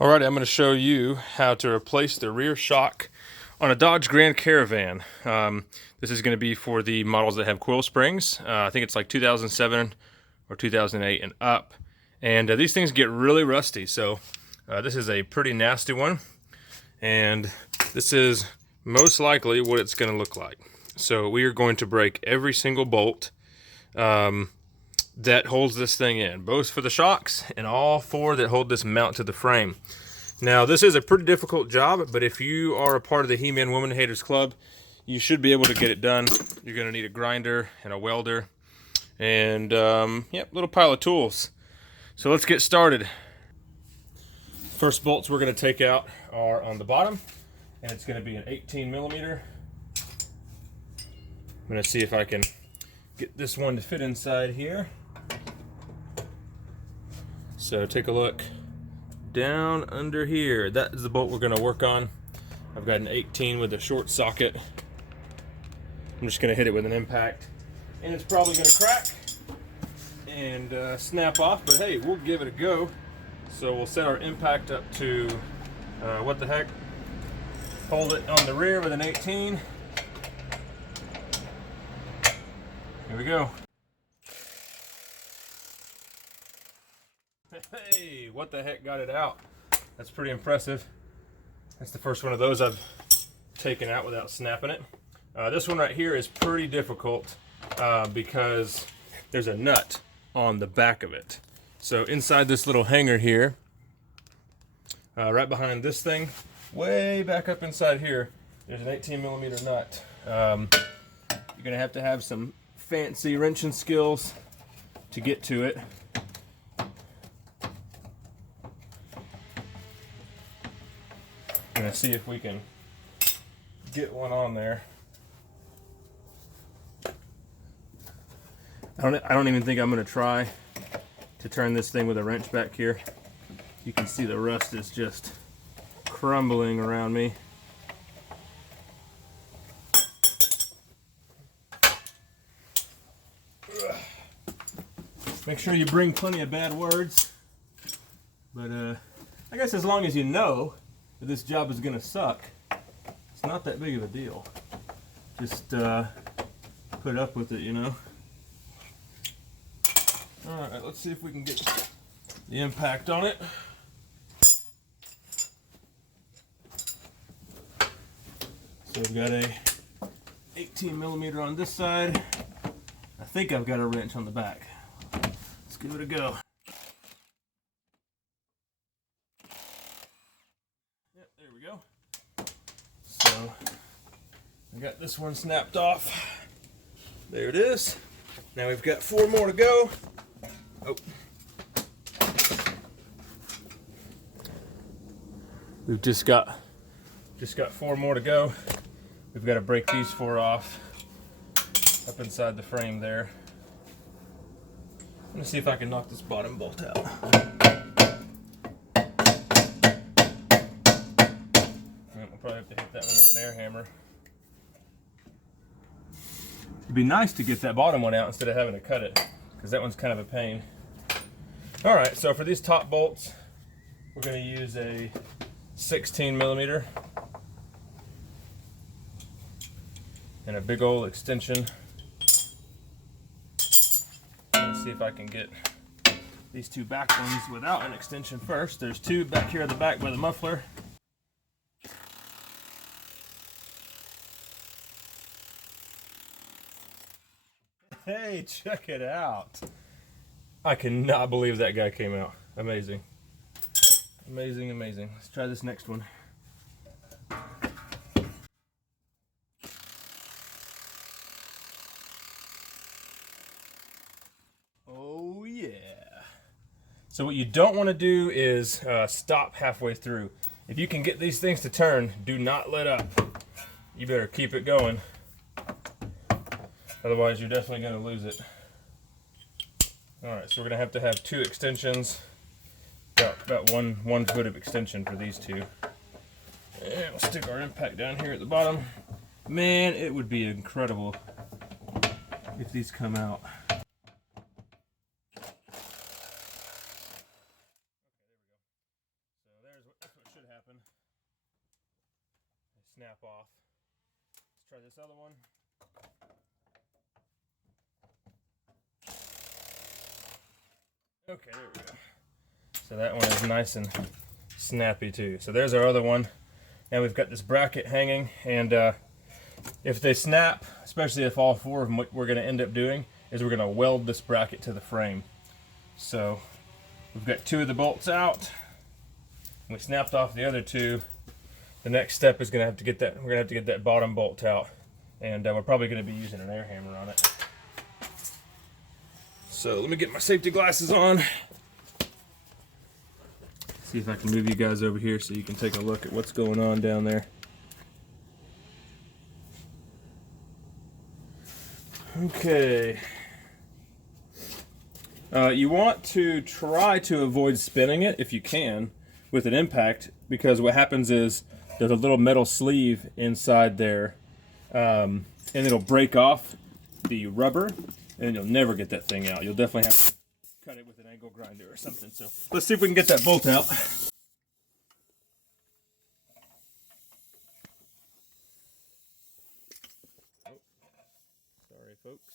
Alright, I'm going to show you how to replace the rear shock on a Dodge Grand Caravan. This is going to be for the models that have coil springs. I think it's like 2007 or 2008 and up. And these things get really rusty, so this is a pretty nasty one. And this is most likely what it's going to look like. So we are going to break every single bolt that holds this thing in, both for the shocks and all four that hold this mount to the frame. Now, this is a pretty difficult job, but if you are a part of the He-Man Woman Haters Club, you should be able to get it done. You're going to need a grinder and a welder and, little pile of tools. So let's get started. First bolts we're going to take out are on the bottom, and it's going to be an 18 millimeter. I'm going to see if I can get this one to fit inside here. So take a look down under here. That is the bolt we're going to work on. I've got an 18 with a short socket. I'm just going to hit it with an impact, and it's probably going to crack and snap off, but hey, we'll give it a go. So we'll set our impact up to what the heck, hold it on the rear with an 18. Here we go. Hey, what the heck got it out? That's pretty impressive. That's the first one of those I've taken out without snapping it. This one right here is pretty difficult because there's a nut on the back of it. So inside this little hanger here, right behind this thing, way back up inside here, there's an 18 millimeter nut. You're gonna have to have some fancy wrenching skills to get to it. Gonna see if we can get one on there. I don't even think I'm gonna try to turn this thing with a wrench back here. You can see the rust is just crumbling around me. Make sure you bring plenty of bad words. But I guess as long as you know that this job is gonna suck, it's not that big of a deal. Just put up with it, you know. Alright, let's see if we can get the impact on it. So we've got a 18 millimeter on this side. I think I've got a wrench on the back. Let's give it a go. Yep, there we go. So I got this one snapped off. There it is. Now we've got 4 more to go. Oh. We've just got 4 more to go. We've got to break these 4 off up inside the frame there. Let me see if I can knock this bottom bolt out. We'll probably have to hit that one with an air hammer. It'd be nice to get that bottom one out instead of having to cut it, because that one's kind of a pain. Alright, so for these top bolts, we're going to use a 16 millimeter and a big old extension. Let's see if I can get these 2 back ones without an extension first. There's 2 back here at the back by the muffler. Hey, check it out. I cannot believe that guy came out. Amazing. Amazing, amazing. Let's try this next one. Oh yeah. So what you don't want to do is stop halfway through. If you can get these things to turn, do not let up. You better keep it going. Otherwise, you're definitely going to lose it. Alright, so we're going to have 2 extensions. About one foot of extension for these 2. And we'll stick our impact down here at the bottom. Man, it would be incredible if these come out. So there's what snapping. They snap off. Let's try this other one. Okay, there we go. So that one is nice and snappy too. So there's our other one. Now we've got this bracket hanging, and if they snap, especially if all four of them, what we're going to end up doing is we're going to weld this bracket to the frame. So we've got two of the bolts out. We snapped off the other two. The next step is going to have to get that. We're going to have to get that bottom bolt out, and we're probably going to be using an air hammer on it. So let me get my safety glasses on. See if I can move you guys over here so you can take a look at what's going on down there. Okay. You want to try to avoid spinning it if you can with an impact, because what happens is there's a little metal sleeve inside there, and it'll break off the rubber, and you'll never get that thing out. You'll definitely have to cut it with an angle grinder or something. So let's see if we can get that bolt out. Oh, sorry, folks.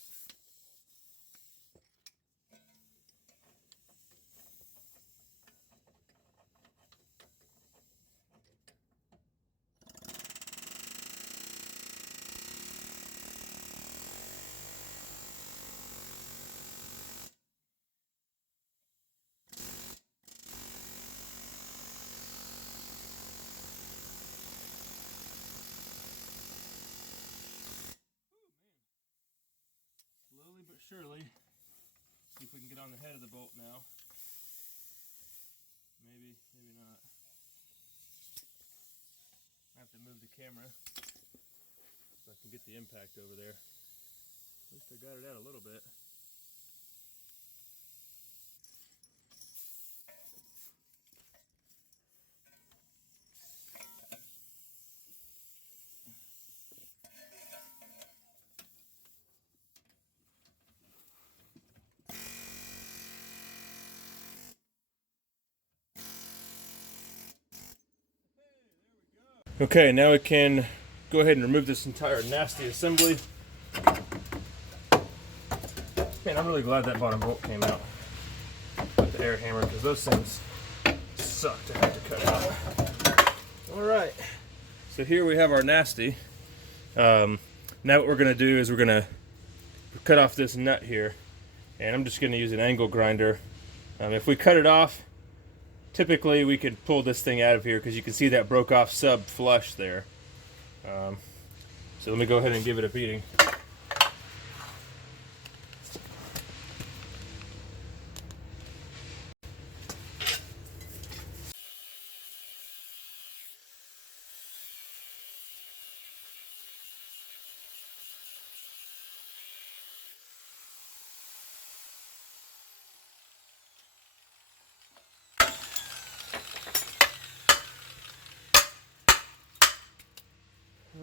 Slowly but surely, see if we can get on the head of the bolt now. Maybe, maybe not. I have to move the camera so I can get the impact over there. At least I got it out a little bit. Okay, now we can go ahead and remove this entire nasty assembly. Man, I'm really glad that bottom bolt came out with the air hammer, because those things suck to have to cut out. Alright, so here we have our nasty. Now what we're going to do is we're going to cut off this nut here, and I'm just going to use an angle grinder. If we cut it off, typically we could pull this thing out of here, because you can see that broke off sub flush there. So let me go ahead and give it a beating.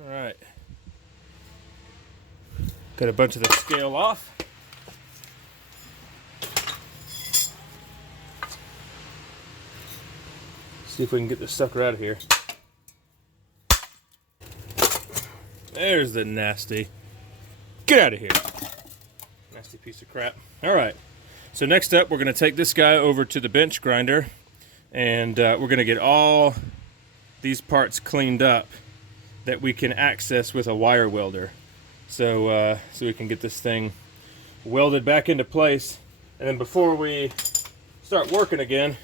Alright, got a bunch of the scale off. See if we can get this sucker out of here. There's the nasty. Get out of here. Nasty piece of crap. Alright, so next up we're going to take this guy over to the bench grinder, and we're going to get all these parts cleaned up that we can access with a wire welder, so we can get this thing welded back into place. And then before we start working again,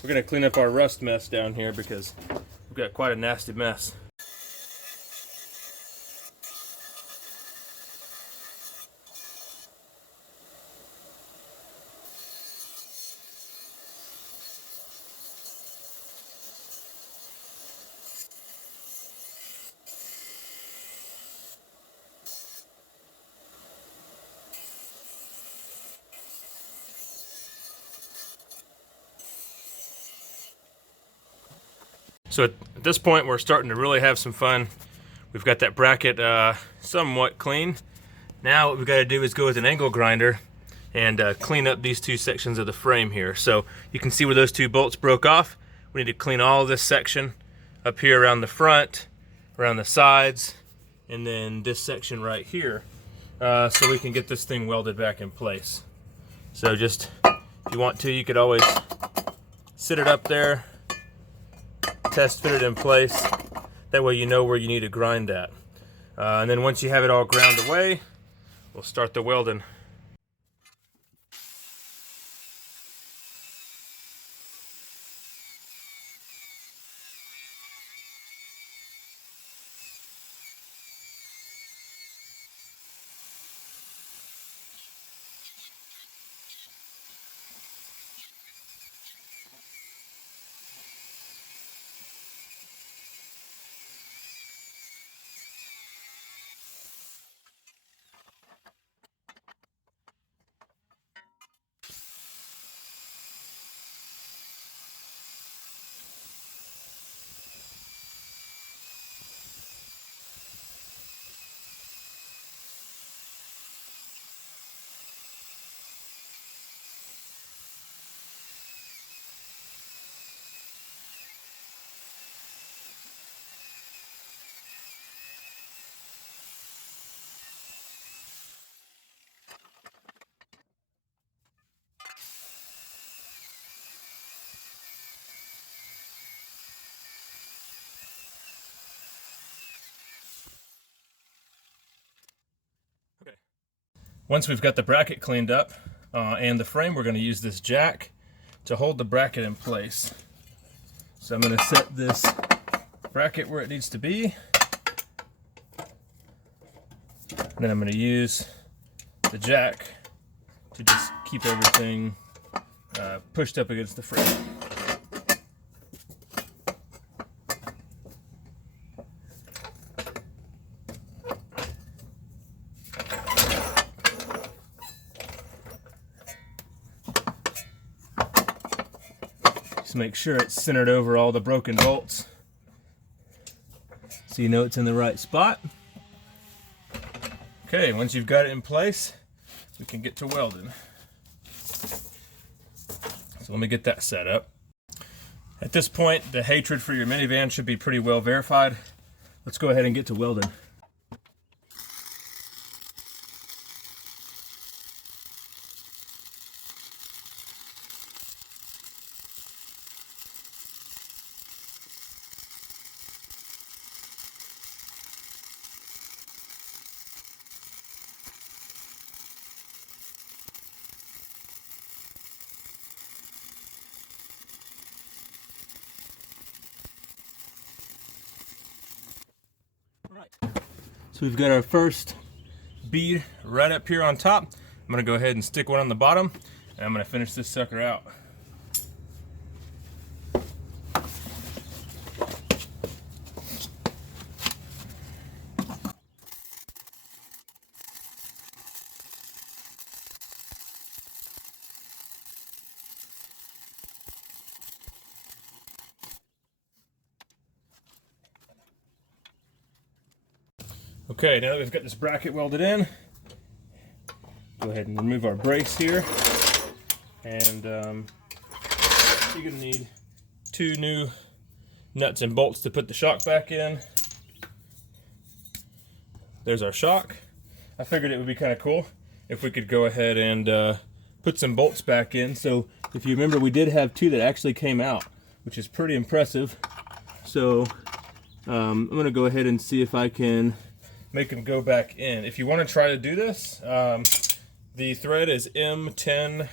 we're going to clean up our rust mess down here, because we've got quite a nasty mess. So at this point, we're starting to really have some fun. We've got that bracket somewhat clean. Now what we've got to do is go with an angle grinder and clean up these two sections of the frame here. So you can see where those two bolts broke off. We need to clean all this section up here around the front, around the sides, and then this section right here, so we can get this thing welded back in place. So just, if you want to, you could always sit it up there, test fit it in place. That way you know where you need to grind at. And then once you have it all ground away, we'll start the welding. Okay. Once we've got the bracket cleaned up and the frame, we're going to use this jack to hold the bracket in place. So I'm going to set this bracket where it needs to be. And then I'm going to use the jack to just keep everything pushed up against the frame. Just make sure it's centered over all the broken bolts so you know it's in the right spot. Okay, once you've got it in place, we can get to welding. So let me get that set up. At this point, the hatred for your minivan should be pretty well verified. Let's go ahead and get to welding. So we've got our first bead right up here on top. I'm going to go ahead and stick one on the bottom, and I'm going to finish this sucker out. Okay, now that we've got this bracket welded in, go ahead and remove our brace here. And you're going to need 2 new nuts and bolts to put the shock back in. There's our shock. I figured it would be kind of cool if we could go ahead and put some bolts back in. So if you remember, we did have 2 that actually came out, which is pretty impressive. So I'm going to go ahead and see if I can make them go back in. If you want to try to do this, the thread is M10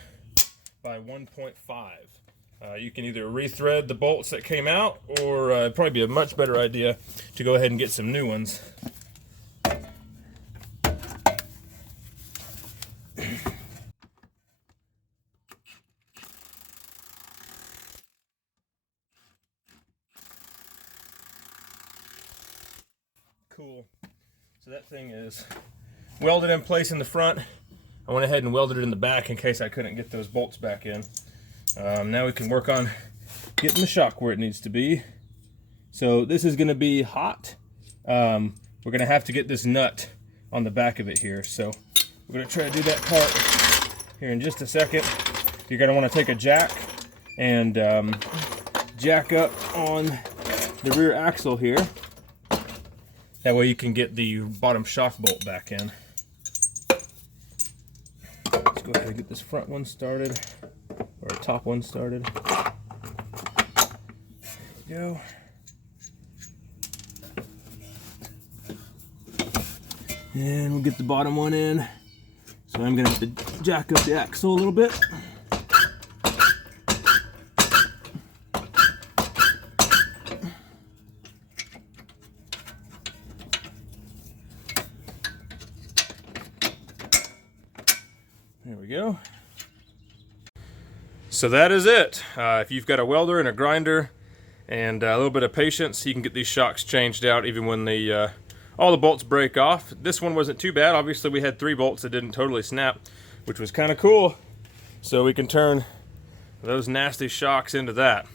by 1.5. You can either rethread the bolts that came out, or it'd probably be a much better idea to go ahead and get some new ones. Cool. So that thing is welded in place in the front. I went ahead and welded it in the back in case I couldn't get those bolts back in. Now we can work on getting the shock where it needs to be. So this is going to be hot. We're going to have to get this nut on the back of it here. So we're going to try to do that part here in just a second. You're going to want to take a jack and jack up on the rear axle here. That way you can get the bottom shock bolt back in. Let's go ahead and get this front one started, or top one started. There we go. And we'll get the bottom one in. So I'm gonna have to jack up the axle a little bit. There we go. So that is it. If you've got a welder and a grinder and a little bit of patience, you can get these shocks changed out even when the all the bolts break off. This one wasn't too bad. Obviously we had 3 bolts that didn't totally snap, which was kind of cool. So we can turn those nasty shocks into that.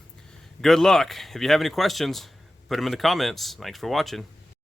Good luck. If you have any questions, put them in the comments. Thanks for watching.